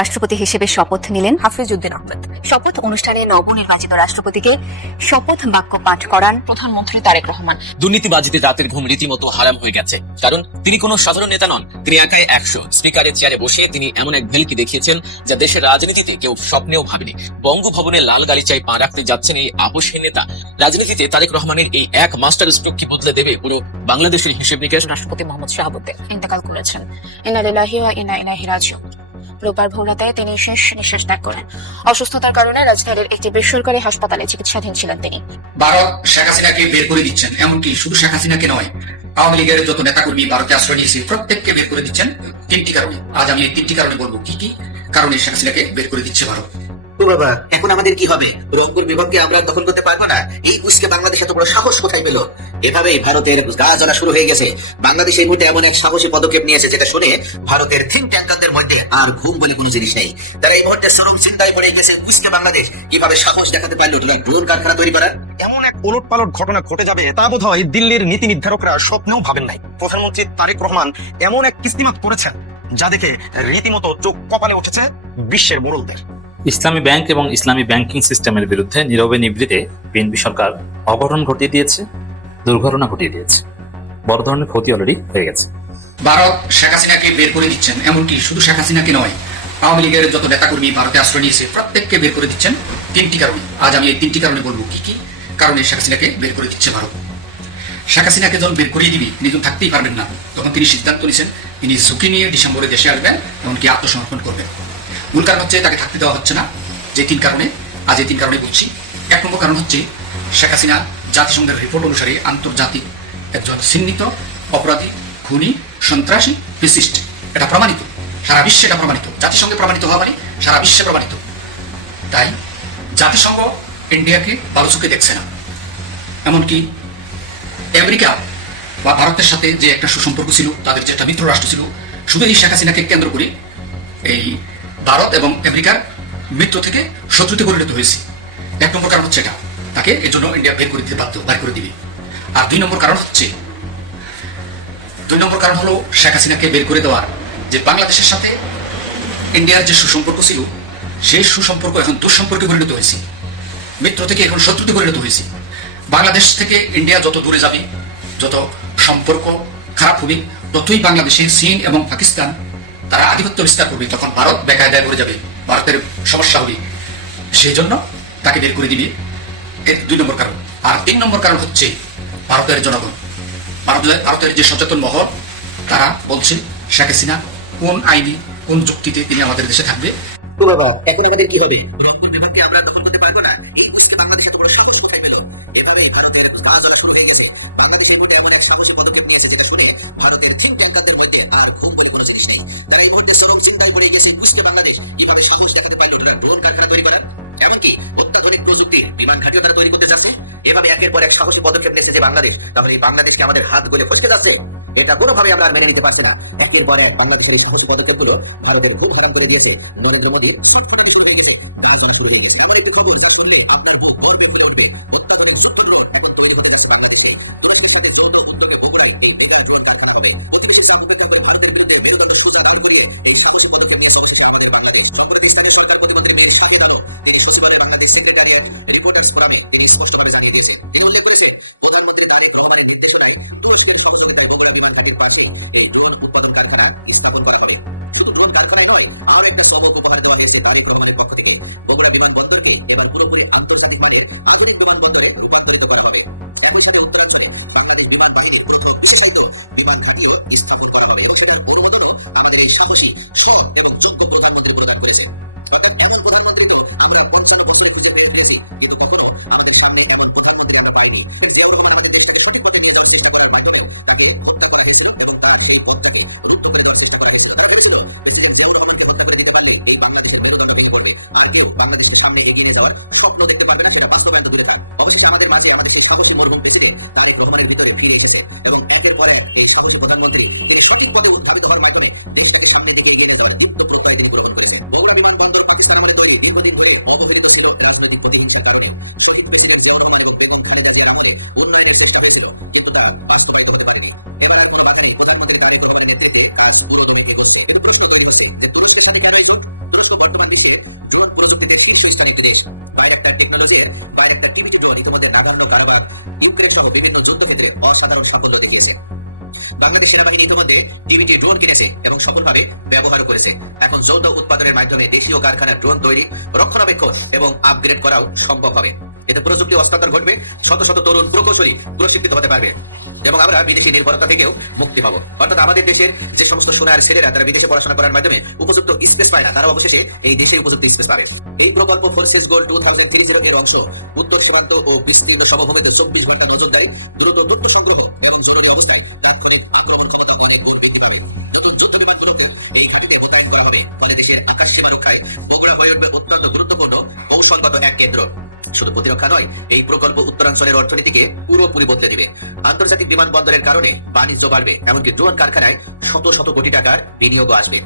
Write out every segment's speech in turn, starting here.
রাষ্ট্রপতি হিসেবে শপথ নিলেন হাফিজ উদ্দিন আহমেদ। শপথ অনুষ্ঠানে নবনির্বাচিত রাষ্ট্রপতিকে শপথ বাক্য পাঠ করান প্রধানমন্ত্রী তারেক রহমান। দুর্নীতিবাজদের রাতের ঘুম রীতিমতো হারাম হয়ে গেছে, কারণ তিনি কোনো সাধারণ নেতা নন। তিনি একাই 100 স্পিকারের চেয়ারে বসে তিনি এমন এক ভেলকি দেখিয়েছেন যা দেশের রাজনীতিতে কেউ স্বপ্নেও ভাবেনি। বঙ্গভবনের লাল গালিচায় পা রাখতে যাচ্ছেন এই আপসহীন নেতা। রাজনীতিতে তারেক রহমানের এই এক মাস্টার স্ট্রোক কি বদলে দেবে পুরো বাংলাদেশের হিসেব নিকেশ। রাষ্ট্রপতি মোহাম্মদ শাহাবুদ্দিন ইন্তেকাল করেছেন। ইন্না লিল্লাহি ওয়া ইন্না ইলাইহি রাজিউন। রোববার ভোররাতে তিনি শেষ নিঃশ্বাস ত্যাগ করেন। অসুস্থতার কারণে রাজধানীর একটি বেসরকারি হাসপাতালে চিকিৎসাধীন ছিলেন তিনি। ভারত শেখ হাসিনাকে বের করে দিচ্ছেন, এমনকি শুধু শেখ হাসিনাকে নয়, আওয়ামী লীগের যত নেতাকর্মী ভারতে আশ্রয় নিয়েছে প্রত্যেককে বের করে দিচ্ছেন 3টি কারণে। আজ আমি এই 3টি কারণে বলবো কি কি কারণে শেখ হাসিনাকে বের করে দিচ্ছে ভারত। ও বাবা, এখন আমাদের কি হবে? রংপুর বিভাগকে আমরা দখল করতে পারবো না? এই পুষকে বাংলাদেশ এত বড় সাহস কোথায় পেল? এভাবেই ভারতের গা জ্বলা শুরু হয়ে গেছে। বাংলাদেশ এই মুহূর্তে এমন এক সাহসী পদক্ষেপ নিয়েছে যেটা শুনে ভারতের থিঙ্ক ট্যাঙ্কারদের মধ্যে আর ঘুম বলে কোনো জিনিস নেই। তারা এই মুহূর্তে চরম চিন্তায় পড়ে গেছে এই পুষকে বাংলাদেশ কিভাবে সাহস দেখাতে পারলো তারা ড্রোন কারখানা তৈরি করার। এমন এক ওলটপালট ঘটনা ঘটে যাবে তা বোধ হয় দিল্লির নীতি নির্ধারকরা স্বপ্নেও ভাবেন নাই। প্রধানমন্ত্রী তারেক রহমান এমন এক কিস্তিমাত করেছেন যা দেখে রীতিমতো চোখ কপালে উঠেছে বিশ্বের মোড়লদের। ইসলামী ব্যাংক এবং ইসলামী ব্যাংকিং সিস্টেমের বিরুদ্ধে নীরবে নিভৃতে বিএনপি সরকার অঘটন ঘটিয়ে দিয়েছে, দুর্ঘটনা ঘটিয়ে দিয়েছে। বড় ধরনের ক্ষতি অলরেডি হয়ে গেছে। ভারত শেখ হাসিনাকে বের করে দিচ্ছেন, এমনকি শুধু শেখ হাসিনাকে নয়, আওয়ামী লীগের যত নেতাকর্মী ভারতে আশ্রয় নিয়েছে প্রত্যেককে বের করে দিচ্ছেন 3টি কারণে। আজ আমি এই 3টি কারণে বলবো কি কি কারণে শেখ হাসিনাকে বের করে দিচ্ছে ভারত। শেখ হাসিনাকে যখন বের করিয়ে দিবি তিনি থাকতেই পারবেন না, তখন তিনি সিদ্ধান্ত নিয়েছেন তিনি ঝুঁকি নিয়ে ডিসেম্বরে দেশে আসবেন, এমনকি আত্মসমর্পণ করবেন। মূল কারণ হচ্ছে তাকে থাকতে দেওয়া হচ্ছে না। যে 3 কারণে, আজ এই 3 কারণে বলছি। 1 নম্বর কারণ হচ্ছে শেখ হাসিনা জাতিসংঘের রিপোর্ট অনুসারে আন্তর্জাতিক একজন চিহ্নিত অপরাধী, খুনি, সন্ত্রাসী, ফেসিস্ট। এটা প্রমাণিত, সারা বিশ্বে এটা প্রমাণিত। জাতিসংঘে প্রমাণিত হওয়া মানে সারা বিশ্বে প্রমাণিত। তাই জাতিসংঘ ইন্ডিয়াকে ভালো চোখে দেখছে না। এমনকি আমেরিকা বা ভারতের সাথে যে একটা সুসম্পর্ক ছিল, তাদের যে একটা মিত্র রাষ্ট্র ছিল, শুধু এই শেখ হাসিনাকে কেন্দ্র করে এই ভারত এবং আমেরিকার মিত্র থেকে শত্রুতে পরিণত হয়েছে। 1 নম্বর কারণ হচ্ছে এটা, তাকে এজন্য ইন্ডিয়া বের করে দিতে বাধ্য, বের করে দিবে। আর 2 নম্বর কারণ হলো শেখ হাসিনাকে বের করে দেওয়ার যে বাংলাদেশের সাথে ইন্ডিয়ার যে সুসম্পর্ক ছিল, সেই সুসম্পর্ক এখন দুঃসম্পর্কে পরিণত হয়েছে। মিত্র থেকে এখন শত্রুতে পরিণত হয়েছে। বাংলাদেশ থেকে ইন্ডিয়া যত দূরে যাবে, যত সম্পর্ক খারাপ হবে, ততই বাংলাদেশের চীন এবং পাকিস্তান তারা আধিপত্য বিস্তার করবে, তখন ভারত বেকায়দায় পড়ে যাবে, ভারতের সমস্যা হবে। সেই জন্য তাকে বের করে দিবে, এর 2 নম্বর কারণ। আর 3 নম্বর কারণ হচ্ছে ভারতের জনগণ, ভারতের যে সচেতন মহল, তারা বলছে শেখ হাসিনা কোন আইনে কোন যুক্তিতে তিনি আমাদের দেশে থাকবে। ও বাবা, এখন আমাদের কি হবে? রংপুর বিভাগকে আমরা দখল করতে পারবো না? এই পুষকে বাংলাদেশ এত বড় সাহস কোথায় পেল? এভাবেই ভারতের গা জ্বলা শুরু হয়ে গেছে। বাংলাদেশ এই মুহূর্তে এমন এক সাহসী পদক্ষেপ নিয়েছে যেটা শুনে ভারতের থিঙ্ক ট্যাঙ্কারদের মধ্যে আর ঘুম বলে কোনো জিনিস নেই। তারা এই মুহূর্তে চরম চিন্তায় পড়ে গেছে পুষকে বাংলাদেশ কিভাবে সাহস দেখাতে পারলো তারা ড্রোন কারখানা তৈরি করার, এমনকি অত্যাধুনিক প্রযুক্তির বিমান ঘাঁটিও তারা তৈরি করতে যাচ্ছে। এভাবে একের পর এক সাহসী পদক্ষেপ নিয়েছে যে বাংলাদেশ, তাহলে এই বাংলাদেশকে আমাদের হাত গলে ফসকে যাচ্ছে। এটা কোনোভাবে আমরা আর মেনে নিতে পারছি না। একের পর এক বাংলাদেশের এই সাহসী পদক্ষেপগুলো ভারতের ঘুম হারাম করে দিয়েছে। নরেন্দ্র মোদীর ছটফটানি শুরু হয়ে গেছে, গা জ্বলা শুরু হয়ে গেছে। এমন একটি খবর যা শুনলে আপনার বুক গর্বে ফুলে উঠবে। অত্যাধুনিক যুদ্ধ ড্রোন এখন তৈরি হতে যাচ্ছে বাংলাদেশে। তুরস্কের সাথে যৌথ উদ্যোগে বগুড়ায় এই মেগা ড্রোন কারখানা হবে। প্রতিবেশী চাপ উপেক্ষা করে ভারতের বিরুদ্ধে মেরুদণ্ড সোজা দাঁড় করিয়ে এই সাহসী পদক্ষেপ নিয়ে অবশেষে আমাদের বাংলাদেশ। সম্প্রতি স্থানীয় সরকার প্রতিমন্ত্রী মীর শাহেদ আলম তিনি সচিবালয়ে বাংলাদেশ সেক্রেটারিয়েট রিপোর্টার্স ফোরামে তিনি স্পষ্টভাবে জানিয়ে দিয়েছেন। তিনি উল্লেখ করেছেন প্রধানমন্ত্রী তারেক রহমানের নির্দেশনায় তুরস্কের সহযোগিতায় বগুড়া বিমান ঘাটির পাশেই এই ড্রোন উৎপাদন কারখানা স্থাপন করা হবে। শুধু ড্রোন কারখানায় নয়, আরো একটা চমক উপহার দেওয়া হয়েছে তারেক রহমানের পক্ষ থেকে। বগুড়া বিমানবন্দরকে এবার পুরোপুরি আন্তর্জাতিক মানের আধুনিক বিমানবন্দরে রূপান্তরিত করা হবে। একই সাথে উত্তরাঞ্চলে বাংলাদেশ বিমান বাহিনীর প্রথম বিশেষায়িত বিমান ঘাঁটিও স্থাপন করা হবে এবং সেটার অনুমোদনও আমাদের এই সাহসী, সৎ এবং যোগ্য প্রধানমন্ত্রী প্রদান করেছেন। অর্থাৎ এমন প্রধানমন্ত্রী তো আমরা 55 বছরে খুঁজে ফিরেছি, কিন্তু কখনো আমাদের সামনে এমন প্রধানমন্ত্রী আমরা পাইনি। জিয়াউর রহমান আমাদের দেশটাকে সঠিক পথে নিয়ে যাওয়ার চেষ্টা করার মাধ্যমেও তাকে হত্যা করা হয়েছিল এবং তার সেই পথটাকে রুদ্ধ করে দেওয়ার চেষ্টা করা হয়েছিল। তারা ভেবেছিল প্রেসিডেন্ট জিয়াউর রহমানকে হত্যা করে দিতে পারলে এই বাংলাদেশের মেরুদণ্ড ভেঙে পড়বে, আর কেউ বাংলাদেশকে সামনে এগিয়ে নিয়ে যাওয়ার স্বপ্ন দেখতে পারবে না, সেটা বাস্তবায়ন তো দূরে থাক। অবশেষে আমাদের মাঝে আমাদের সেই সাহসী মরহুম প্রেসিডেন্ট তারেক রহমানের ভিতরে ফিরে এসেছে এবং একের পর এক এই সাহসী প্রধানমন্ত্রী তিনি সঠিক পথে ধাবিত হওয়ার মাধ্যমে দেশটাকে সামনের দিকে এগিয়ে নিয়ে যাওয়ার দীপ্ত প্রত্যয় তিনি গ্রহণ করেছেন। বগুড়া বিমানবন্দর বঙ্গবন্ধুর পাকিস্তান আমলে তৈরি দীর্ঘদিন ধরে অবহেলিত ছিল রাজনৈতিক প্রতিহিংসার কারণেও শহীদ প্রেসিডেন্ট জিয়াউর রহমান এবং বেগম খালেদা জিয়ার আমলে উন্নয়নের চেষ্টা হয়েছিল, কিন্তু তা বাস্তবায়িত হতে পারেনি। এবার আর কোনো বাধা নেই, প্রধানমন্ত্রী তারেক রহমানের নেতৃত্বে কাজ পুরোদমে এগোচ্ছে। কিন্তু প্রশ্ন তৈরি হচ্ছে যে তুরস্কের সাথে কেন এই জোট? তুরস্ক বর্তমান বিশ্বের ড্রোন প্রযুক্তিতে শীর্ষস্থানীয় একটি দেশ। বাইরাক্তার টেকনোলজির বাইরাক্তার টিবিটি ড্রোন ইতিমধ্যে নাগার্নো কারাবাগ, ইউক্রেন সহ বিভিন্ন যুদ্ধক্ষেত্রে অসাধারণ সাফল্য দেখিয়েছে। বাংলাদেশ সেনাবাহিনী ইতিমধ্যে টিবিটি ড্রোন কিনেছে এবং সফলভাবে ব্যবহারও করেছে। এখন যৌথ উৎপাদনের মাধ্যমে দেশীয় কারখানার ড্রোন তৈরি, রক্ষণাবেক্ষণ এবং আপগ্রেড করাও সম্ভব হবে। এতে প্রযুক্তি হস্তান্তর ঘটবে, শত শত তরুণ প্রকৌশলী প্রশিক্ষিত হতে পারবে এবং আমরা বিদেশি নির্ভরতা থেকেও মুক্তি পাবো। অর্থাৎ আমাদের দেশের যে সমস্ত সোনার ছেলেরা তারা বিদেশে পড়াশোনা করার মাধ্যমে উপযুক্ত স্পেস পায় না, তারা অবশেষে এই দেশে উপযুক্ত স্পেস পাবে। এই প্রকল্প ফোর্সেস গোল 2030 এর অংশ। উত্তর সীমান্ত ও বিস্তীর্ণ সমভূমিতে 24 ঘন্টা নজরদারি, দ্রুত তথ্য সংগ্রহ এবং জরুরি অবস্থায় তাৎক্ষণিক আক্রমণ ক্ষমতা অনেক গুণ বৃদ্ধি পাবে। নতুন যুদ্ধ বিমানগুলোকে এই ঘাঁটিতে মোতায়েন করা হবে, ফলে দেশের আকাশ সীমা রক্ষায় বগুড়া হয়ে উঠবে অত্যন্ত গুরুত্বপূর্ণ কৌশলগত এক কেন্দ্র। শুধু প্রতিরক্ষা নয়, এই প্রকল্প উত্তরাঞ্চলের অর্থনীতিকে পুরোপুরি বদলে দিবে। আন্তর্জাতিক বিমানবন্দরের কারণে বাণিজ্য বাড়বে, এমনকি ড্রোন কারখানায় শত শত কোটি টাকার বিনিয়োগও আসবে।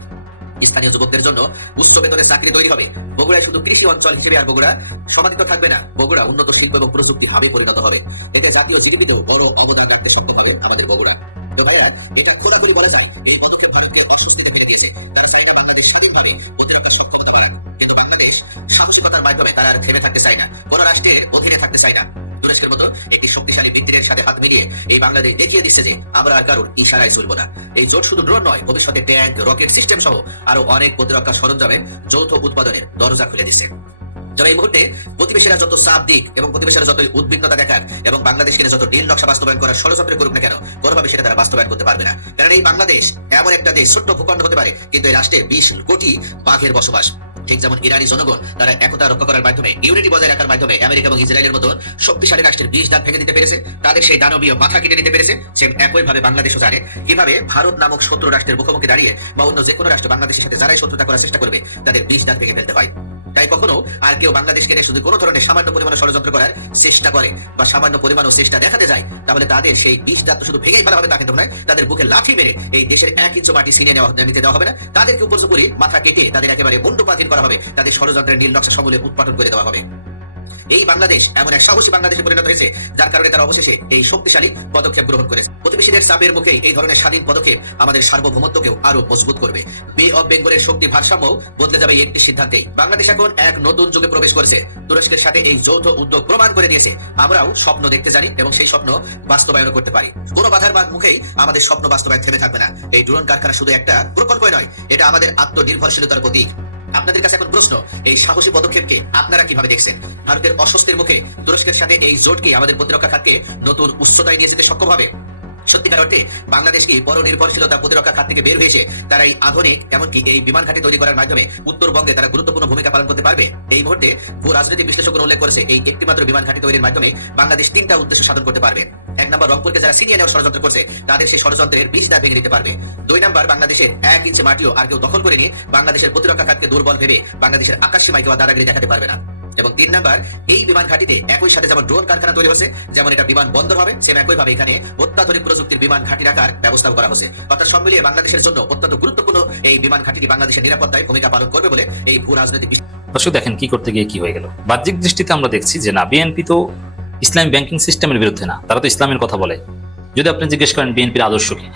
স্থানীয় যুবকদের জন্য উচ্চ বেতনের চাকরি তৈরি হবে। বগুড়ায় শুধু কৃষি অঞ্চল হিসেবে আর বগুড়া সমাদিত থাকবে না, বগুড়া উন্নত শিল্প এবং প্রযুক্তি হাবে পরিণত হবে। এতে জাতীয় জিডিপিতেও বড় অবদান রাখতে সক্ষম হবে আমাদের বগুড়া। তো ভাইরা, এটা খোলাখুলি বলা যায় এই পদক্ষেপ ভারতকে অস্বস্তিতে ফেলে দিয়েছে। তারা চায় না বাংলাদেশ স্বাধীনভাবে প্রতিরক্ষা সক্ষমতা বাড়াক, কিন্তু বাংলাদেশ সাহসিকতার মাধ্যমে তারা আর থেমে থাকতে চায় না, কোন রাষ্ট্রের অধীনে থাকতে চায় না। তুরস্কের মতো একটি শক্তিশালী বৃত্তির সাথে হাত মিলিয়ে এই বাংলাদেশ দেখিয়ে দিচ্ছে যে আমরা আর কারোর ইশারায় চলবো না। এই জোট শুধু ড্রোন নয়, ভবিষ্যতে ট্যাঙ্ক, রকেট সিস্টেম সহ আরো অনেক প্রতিরক্ষা সরঞ্জামের যৌথ উৎপাদনের দরজা খুলে দিচ্ছে। তবে এই মুহূর্তে প্রতিবেশীরা যত চাপ দিক এবং প্রতিবেশীরা যত উদ্বিগ্নতা দেখার এবং বাংলাদেশকে যত নীল নকশা বাস্তবায়ন করার ষড়যন্ত্র করুক না কেন, কোনোভাবে সেটা তারা বাস্তবায়ন করতে পারবে না। কারণ এই বাংলাদেশ এমন একটা দেশ, ছোট্ট ভূখণ্ড হতে পারে, কিন্তু এই রাষ্ট্রে 20 কোটি বাঘের বসবাস। ঠিক যেমন ইরানি জনগণ তারা একতা রক্ষা করার মাধ্যমে, ইউনিটি বজায় রাখার মাধ্যমে আমেরিকা এবং ইসরায়েলের মতো শক্তিশালী রাষ্ট্রের 20 দাঁত ভেঙে দিতে পেরেছে, তাদের সেই দানবীয় মাথা কেটে নিতে পেরেছে। সেম একইভাবে বাংলাদেশও জানে কিভাবে ভারত নামক শত্রু রাষ্ট্রের মুখোমুখি দাঁড়িয়ে বা অন্য যে কোনো রাষ্ট্র বাংলাদেশের সাথে যারাই শত্রুতা করার চেষ্টা করবে তাদের 20 দাঁত ভেঙে ফেলতে হয়। তাই কখনো আর কেউ বাংলাদেশকে নিয়ে শুধু কোনো ধরনের সামান্য পরিমাণ ষড়যন্ত্র করার চেষ্টা করে বা সামান্য পরিমাণও চেষ্টা দেখাতে যায়, তাহলে তাদের সেই 20 দাঁত শুধু ভেঙেই ফেলা হবে তা কিন্তু নয়, তাদের বুকে লাঠি মেরে এই দেশের 1 ইঞ্চ মাটি ছিনিয়ে নিতে দেওয়া হবে না। তাদেরকে উপর্যুপরি মাথা কেটে তাদের একেবারে মুন্ডুপাথিন করা হবে, তাদের ষড়যন্ত্রের নীল নকশা সমূলে উৎপাদন করে দেওয়া হবে। এই বাংলাদেশ এমন এক সাহসী বাংলাদেশে পরিণত হয়েছে, যার কারণে তারা অবশেষে এই শক্তিশালী পদক্ষেপ গ্রহণ করেছে। প্রতিবেশীদের চাপের মুখেই এই ধরনের স্বাধীন পদক্ষেপ আমাদের সার্বভৌমত্বকেও আরো মজবুত করবে। বে অফ বেঙ্গলের শক্তি ভারসাম্য বদলে যাবে একটি সিদ্ধান্তেই। বাংলাদেশ এখন এক নতুন যুগে প্রবেশ করেছে। তুরস্কের সাথে এই যৌথ উদ্যোগ প্রমাণ করে দিয়েছে আমরাও স্বপ্ন দেখতে জানি এবং সেই স্বপ্ন বাস্তবায়ন করতে পারি। কোনো বাধার মুখেই আমাদের স্বপ্ন বাস্তবায়ন থেমে থাকবে না। এই ড্রোন কারখানা শুধু একটা প্রকল্পই নয়, এটা আমাদের আত্মনির্ভরশীলতার প্রতীক। আপনাদের কাছে এখন প্রশ্ন, এই সাহসী পদক্ষেপকে আপনারা কিভাবে দেখছেন? ভারতের অস্বস্তির মুখে তুরস্কের সাথে এই জোট কি আমাদের প্রতিরক্ষা খাতকে নতুন উচ্চতায় নিয়ে যেতে সক্ষম হবে? সত্যিকার অর্থে বাংলাদেশ কি পরনির্ভরশীলতা প্রতিরক্ষা খাত থেকে বের হয়েছে তারা এই আধুনিক এমনকি এই বিমান ঘাঁটি তৈরি করার মাধ্যমে উত্তরবঙ্গে তারা গুরুত্বপূর্ণ ভূমিকা পালন করতে পারবে? এই মুহূর্তে ভূ রাজনৈতিক বিশ্লেষকগণ উল্লেখ করেছে এই একটিমাত্র বিমান ঘাঁটি তৈরির মাধ্যমে বাংলাদেশ 3টা উদ্দেশ্য সাধন করতে পারবে। 1 নম্বর, রংপুরকে যারা ছিনিয়ে নেওয়ার ষড়যন্ত্র করছে তাদের সেই ষড়যন্ত্রের 20 দাঁত ভেঙে দিতে পারবে। 2 নম্বর, বাংলাদেশের 1 ইঞ্চি মাটিও আর কেউ দখল করে নিয়ে বাংলাদেশের প্রতিরক্ষা খাতকে দুর্বল ভেবে বাংলাদেশের আকাশ সীমায় কেউ দাদাগিরি দেখাতে পারবে না। এবং 3 নম্বর, এই বিমান ঘাঁটিতে একই সাথে যেমন ড্রোন কারখানা তৈরি হচ্ছে, যেমন এটা বিমান বন্দর হবে, সেম একইভাবে এখানে অত্যাধুনিক প্রযুক্তির বিমান ঘাঁটি রাখার ব্যবস্থা করা হচ্ছে। অর্থাৎ সব মিলিয়ে বাংলাদেশের জন্য অত্যন্ত গুরুত্বপূর্ণ এই বিমান ঘাঁটিটি বাংলাদেশের নিরাপত্তায় ভূমিকা পালন করবে বলে এই ভূ রাজনৈতিক দর্শক দেখেন কি করতে গিয়ে কি হয়ে গেল। বাহ্যিক দৃষ্টিতে আমরা দেখছি যে না, বিএনপি তো ইসলামী ব্যাংকিং সিস্টেমের বিরুদ্ধে না, তারা তো ইসলামের কথা বলে। যদি আপনি জিজ্ঞেস করেন বিএনপির আদর্শ কি,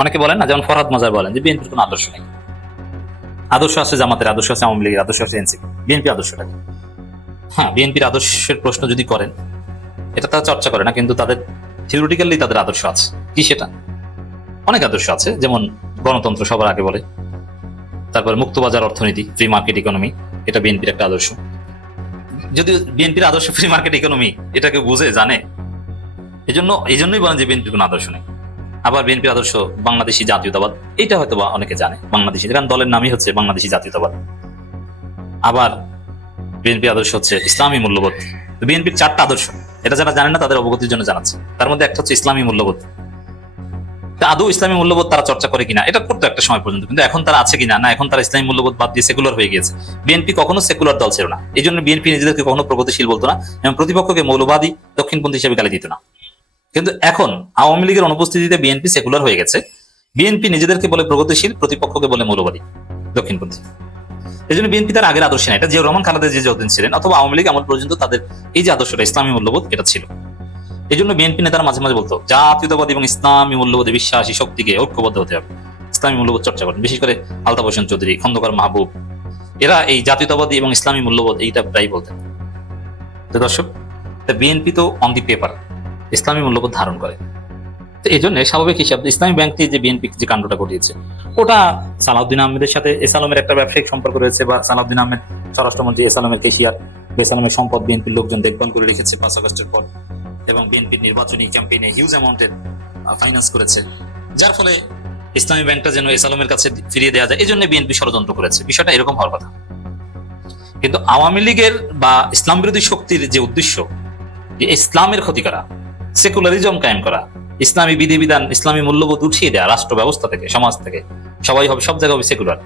অনেকে বলেন না, যেমন ফরহাদ মাজার বলেন যে বিএনপির কোনো আদর্শ নেই। আদর্শ আছে জামাতের, আদর্শ আছে আওয়ামী লীগের, আদর্শ আছে এনসিপি, বিএনপি আদর্শটা কি? হ্যাঁ, বিএনপির আদর্শের প্রশ্ন যদি করেন, এটা তারা চর্চা করে না, কিন্তু তাদের থিওরিটিক্যালি তাদের আদর্শ আছে। কি সেটা? অনেক আদর্শ আছে, যেমন গণতন্ত্র সবার আগে বলে, তারপরে মুক্তবাজার অর্থনীতি, ফ্রি মার্কেট ইকোনমি, এটা বিএনপির একটা আদর্শ। যদি বিএনপির আদর্শ ফ্রি মার্কেট ইকোনমি, এটাকে বুঝে জানে, এই জন্যই বলেন যে বিএনপির কোনো আদর্শ নেই। আবার বিএনপির আদর্শ বাংলাদেশি জাতীয়তাবাদ, এইটা হয়তো বা অনেকে জানে, বাংলাদেশি, কারণ দলের নামই হচ্ছে বাংলাদেশি জাতীয়তাবাদ। আবার বিএনপির আদর্শ হচ্ছে ইসলামী মূল্যবোধ। বিএনপির 4টা আদর্শ, এটা যারা জানেন না তাদের অবগতির জন্য জানাচ্ছে। তার মধ্যে একটা হচ্ছে ইসলামী মূল্যবোধ। আদৌ ইসলামী মূল্যবোধ তারা চর্চা করে কিনা, এটা করতো একটা সময় পর্যন্ত, কিন্তু এখন তারা আছে কিনা, না এখন তারা ইসলামী মূল্যবোধ বাদ দিয়ে সেকুলার হয়ে গিয়েছে। বিএনপি কখনো সেকুলার দল ছিল না, এই জন্য বিএনপি নিজেদেরকে কখনো প্রগতিশীল বলতো না এবং প্রতিপক্ষকে মৌলবাদী, দক্ষিণপন্থী হিসেবে গালি দিত না। কিন্তু এখন আওয়ামী লীগের অনুপস্থিতিতে বিএনপি সেকুলার হয়ে গেছে। বিএনপি নিজেদেরকে বলে প্রগতিশীল, প্রতিপক্ষকে বলে মৌলবাদী, দক্ষিণপন্থী। এই জন্য বিএনপি তার আগের আদর্শ না, এটা জিয়াউর রহমান খালেদা জিয়া যতদিন ছিলেন অথবা আওয়ামী লীগ আমল পর্যন্ত তাদের এই যে আদর্শটা ইসলামী মূল্যবোধ এটা ছিল। এই জন্য বিএনপি নেতারা মাঝে মাঝে বলতো জাতীয়তাবাদী এবং ইসলামী মূল্যবোধে বিশ্বাসী শক্তিকে ঐক্যবদ্ধ হতে হবে, ইসলামী মূল্যবোধ চর্চা করেন। বিশেষ করে আলতাফ হোসেন চৌধুরী, খন্দকার মাহবুব, এরা এই জাতীয়তাবাদী এবং ইসলামী মূল্যবোধ এইটা প্রায় বলতেন। তো দর্শক, বিএনপি তো অন দি পেপার ইসলামী মূল্যবোধ ধারণ করে। তো এই জন্য স্বাভাবিক হিসাব ইসলামী ব্যাংক যে বিএনপি যে কাণ্ডটা ঘটিয়েছে ওটা সালাউদ্দিন আহমেদের সাথে এসালমের একটা ব্যবসায়িক সম্পর্ক রয়েছে, বা সালাউদ্দিন আহমেদ স্বরাষ্ট্রমন্ত্রী এসালমের কেশিয়ার, বেসালমের সম্পদ বিএনপির লোকজন দেখভাল করে রেখেছে 5 আগস্টের পর, এবং বিএনপির নির্বাচনী ক্যাম্পেইনে হিউজ অ্যামাউন্টের ফাইন্যান্স করেছে, যার ফলে ইসলামী ব্যাংকটা যেন এসালমের কাছে ফিরিয়ে দেওয়া যায়, এই জন্য বিএনপি ষড়যন্ত্র করেছে। বিষয়টা এরকম হওয়ার কথা। কিন্তু আওয়ামী লীগের বা ইসলাম বিরোধী শক্তির যে উদ্দেশ্য, যে ইসলামের ক্ষতি করা, সেকুলারিজম কায়েম করা, ইসলামী বিধিবিধান, ইসলামী মূল্যবোধ উঠিয়ে দেয়া রাষ্ট্র ব্যবস্থা থেকে, সমাজ থেকে, সবাই হবে, সব জায়গায় হবে সেকুলার।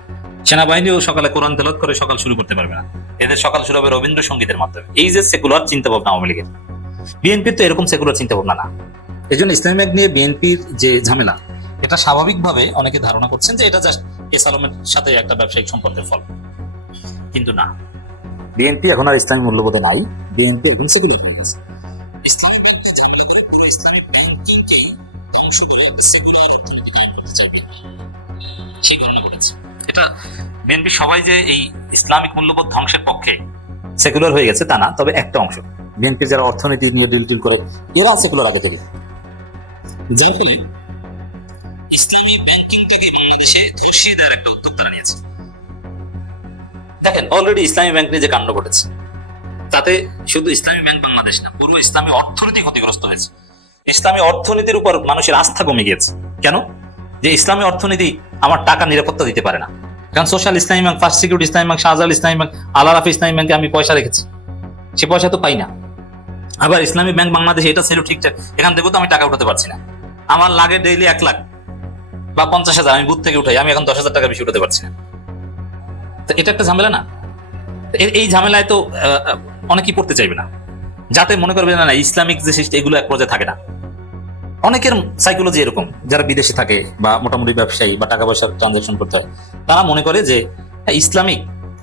সেনাবাহিনীও সকালে কোরআন তেলাওয়াত করে সকাল শুরু করতে পারবে না, এদের সকাল শুরু হবে রবীন্দ্রসঙ্গীতের মাধ্যমে। এই যে সেকুলার চিন্তা ভাবনা আওয়ামী লীগের, বিএনপির তো এরকম সেকুলার চিন্তা ভাবনা না। এই জন্য ইসলামী ব্যাংক নিয়ে বিএনপির যে ঝামেলা, এটা স্বাভাবিকভাবে অনেকে ধারণা করছেন যে এটা জাস্ট এসালমের সাথে একটা ব্যবসায়িক সম্পর্কের ফল, কিন্তু না। বিএনপি এখন আর ইসলামী মূল্যবোধে নাই, বিএনপি এখন সেকুলার হয়ে গেছে। ইসলামী ব্যাংক নিয়ে ঝামেলা করে পুরো ইসলামী ব্যাংকিংকেই ধ্বংস করে একটা সেকুলার অর্থনীতি কায়েম করতে চায় বিএনপি, সেই ঘটনা ঘটেছে। এটা বিএনপি সবাই যে এই ইসলামিক মূল্যবোধ ধ্বংসের পক্ষে সেকুলার হয়ে গেছে তা না, তবে একটা অংশ বিএনপির যারা অর্থনীতি নিয়ে ডিল করে এরা সেকুলার আগে থেকে, যার ফলে ইসলামী ব্যাংকিংটাকে বাংলাদেশে ধসিয়ে দেওয়ার একটা উদ্যোগ তারা নিয়েছে। দেখেন অলরেডি ইসলামী ব্যাংক নিয়ে যে কাণ্ড ঘটেছে, তাতে শুধু ইসলামী ব্যাংক বাংলাদেশ না, পুরো ইসলামী অর্থনীতি ক্ষতিগ্রস্ত হয়েছে। ইসলামী অর্থনীতির উপর মানুষের আস্থা কমে গিয়েছে। কেন? যে ইসলামী অর্থনীতি আমার টাকা নিরাপত্তা দিতে পারে না। কারণ সোশ্যাল ইসলামী ব্যাংক, ফার্স্ট সিকিউরিটি ইসলামী ব্যাংক, শাহজালাল ইসলামী ব্যাংক, আল আরাফা ইসলামী ব্যাংকে আমি পয়সা রেখেছি, সে পয়সা তো পাই না। আবার ইসলামী ব্যাংক বাংলাদেশ এটা ছিল ঠিকঠাক, এখান থেকেও তো আমি টাকা উঠাতে পারছি না। আমার লাগে ডেইলি 1 লাখ বা 50,000, আমি বুথ থেকে উঠাই, আমি এখন 10,000 টাকা বেশি উঠাতে পারছি না। তো এটা একটা ঝামেলা না? এই ঝামেলায় তো অনেকেই পড়তে চাইবে না, যাতে মনে করবে না ইসলামিক যে সিস্টেম এগুলো এক পর্যায়ে থাকে না। অনেকের সাইকোলজি এরকম, যারা বিদেশে থাকে বা মোটামুটি ব্যবসায়ী বা টাকা পয়সার ট্রানজাকশন করতে হয়, তারা মনে করে যে ইসলামিক,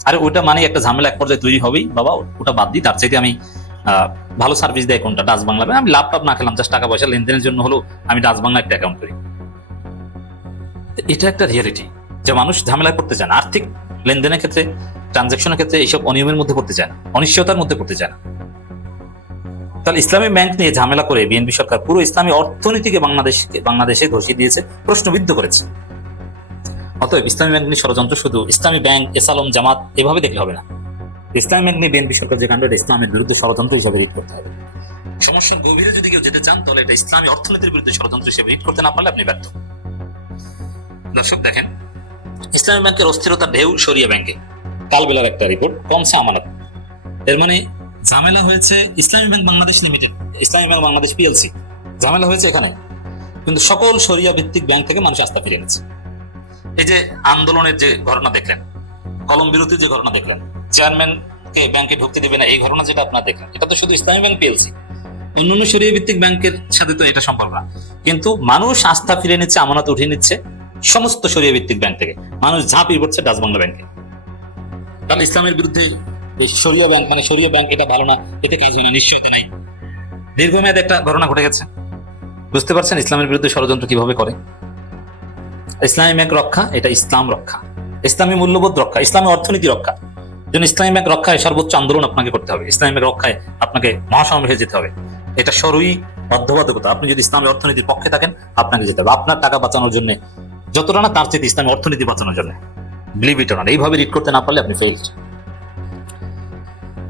আরে ওটা মানে একটা ঝামেলা এক পর্যায়ে তৈরি হবেই, বাবা ওটা বাদ দিই, তার চাইতে আমি ভালো সার্ভিস দেয় কোনটা, ডাচ বাংলা, আমি লাভ টাভ না খেলাম, জাস্ট টাকা পয়সা লেনদেনের জন্য হলো আমি ডাচ বাংলা একটা অ্যাকাউন্ট করি। এটা একটা রিয়ালিটি যে মানুষ ঝামেলায় পড়তে চায় না, আর্থিক লেনদেনের ক্ষেত্রে, ট্রানজাকশনের ক্ষেত্রে এইসব অনিয়মের মধ্যে পড়তে চায় না, অনিশ্চয়তার মধ্যে পড়তে চায় না। তাহলে ইসলামী ব্যাংক নিয়ে ঝামেলা করে বিএনপি সরকার পুরো ইসলামী অর্থনীতিকে বাংলাদেশে ধসিয়ে দিয়েছে, প্রশ্নবিদ্ধ করেছে। অতএব ইসলামী ব্যাংক নিয়ে ষড়যন্ত্র শুধু ইসলামী ব্যাংক, এসালম, জামাত এভাবে দেখলে হবে না। ইসলামী ব্যাংক নিয়ে বিএনপি সরকার যে কাণ্ডটা ইসলামের বিরুদ্ধে ষড়যন্ত্র হিসেবে রিড করতে হবে। সমস্যার গভীরে যদি কেউ যেতে চান তাহলে এটা ইসলামী অর্থনীতির বিরুদ্ধে ষড়যন্ত্র হিসেবে রিড করতে না পারলে আপনি ব্যর্থ। দর্শক দেখেন, ইসলামী ব্যাংকের অস্থিরতার ঢেউ শরিয়া ব্যাংকে, কালবেলার একটা রিপোর্ট, কমছে আমানত। এর মানে ঝামেলা হয়েছে ইসলামী ব্যাংক বাংলাদেশ লিমিটেড, ইসলামী ব্যাংক বাংলাদেশ পিএলসি, ঝামেলা হয়েছে এখানে, কিন্তু সকল শরিয়া ভিত্তিক ব্যাংক থেকে মানুষ আস্থা ফিরে নিচ্ছে। এই যে আন্দোলনের যে ঘটনা দেখলেন, কলম বিরতির যে ঘটনা দেখলেন, চেয়ারম্যানকে ব্যাংকে ঢুকতে দেবে না এই ঘটনা যেটা আপনারা দেখলেন, এটা তো শুধু ইসলামী ব্যাংক পিএলসি, অন্যান্য শরিয়া ভিত্তিক ব্যাংকের সাথে তো এটা সম্পর্ক না। কিন্তু মানুষ আস্থা ফিরে নিচ্ছে, আমানত উঠিয়ে নিচ্ছে সমস্ত শরিয়া ভিত্তিক ব্যাংক থেকে, মানুষ ঝাঁপিয়ে পড়ছে ডাচ বাংলা ব্যাংকে। তাহলে ইসলামের বিরুদ্ধে এই শরিয়া ব্যাংক, মানে শরিয়া ব্যাংক এটা ভালো না, এতে কাজ হয় না, নিশ্চয়তা নাই, দীর্ঘমেয়াদে একটা ঘটনা ঘটে গেছে। বুঝতে পারছেন ইসলামের বিরুদ্ধে ষড়যন্ত্র কিভাবে করে? ইসলামী ব্যাংক রক্ষা, এটা ইসলাম রক্ষা, ইসলামী মূল্যবোধ রক্ষা, ইসলামী অর্থনীতি রক্ষা। যেন ইসলামী ব্যাংক রক্ষায় সর্বোচ্চ আন্দোলন আপনাকে করতে হবে, ইসলামী ব্যাংক রক্ষায় আপনাকে মহাসমাবেশে যেতে হবে, এটা সরই বাধ্যবাধকতা। আপনি যদি ইসলামী অর্থনীতির পক্ষে থাকেন আপনাকে যেতে হবে, আপনার টাকা বাঁচানোর জন্য যতটা না তার চেয়ে ইসলামী অর্থনীতি বাঁচানোর জন্য। বিলিভ ইট অর নট, এইভাবে রিড করতে না পারলে আপনি ফেইলড।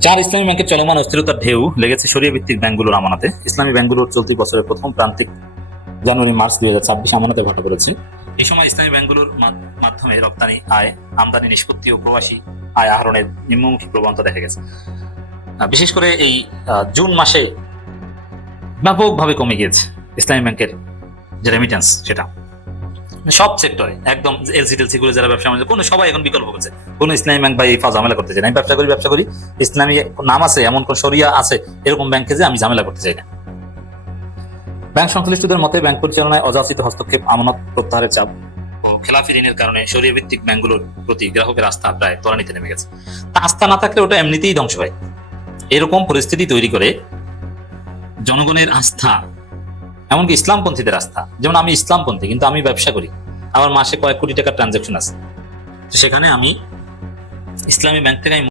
4 ইসলামী ব্যাংকের চলমান অস্থিরতার ঢেউ লেগেছে শরিয়া ভিত্তিক ব্যাংকগুলোর আমানতে। ইসলামী ব্যাংকগুলোর চলতি বছরের প্রথম প্রান্তিক জানুয়ারি-মার্চ 2026 আমানতে ভাটা পড়েছে। এই সময় ইসলামী ব্যাংকগুলোর মাধ্যমে রপ্তানি আয়, আমদানি নিষ্পত্তি ও প্রবাসী আয় আহরণের নিম্নমুখী প্রবণতা দেখা গেছে। বিশেষ করে এই জুন মাসে ব্যাপকভাবে কমে গিয়েছে ইসলামী ব্যাংকের যে রেমিটেন্স, সেটা সব সেক্টরে একদম, এলসি টেলসি গুলো যারা ব্যবসা কোনো সবাই এখন বিকল্প করছে, কোনো ইসলামী ব্যাংক বা এই ঝামেলা করতে চাই না। আমি ব্যবসা করি, ইসলামী নাম আছে এমন কোন শরিয়া আছে এরকম ব্যাংকে যে আমি ঝামেলা করতে চাই না। ব্যাংক সংশ্লিষ্টদের মতে ব্যাংক পরিচালনায় অযাচিত হস্তক্ষেপ, আমানত প্রত্যাহারের চাপ ও খেলাফি ঋণের কারণে শরীয় ভিত্তিক ব্যাংকগুলোর প্রতি গ্রাহকের আস্থা প্রায় তলানিতে নেমে গেছে। তা আস্থা না থাকলে ওটা এমনিতেই ধ্বংস হয়। এরকম পরিস্থিতি তৈরি করে জনগণের আস্থা, এমনকি ইসলামপন্থীদের আস্থা, যেমন আমি ইসলামপন্থী কিন্তু আমি ব্যবসা করি, আমার মাসে কয়েক কোটি টাকার ট্রানজাকশন আছে, তো সেখানে আমি ইসলামী ব্যাংক থেকে আমি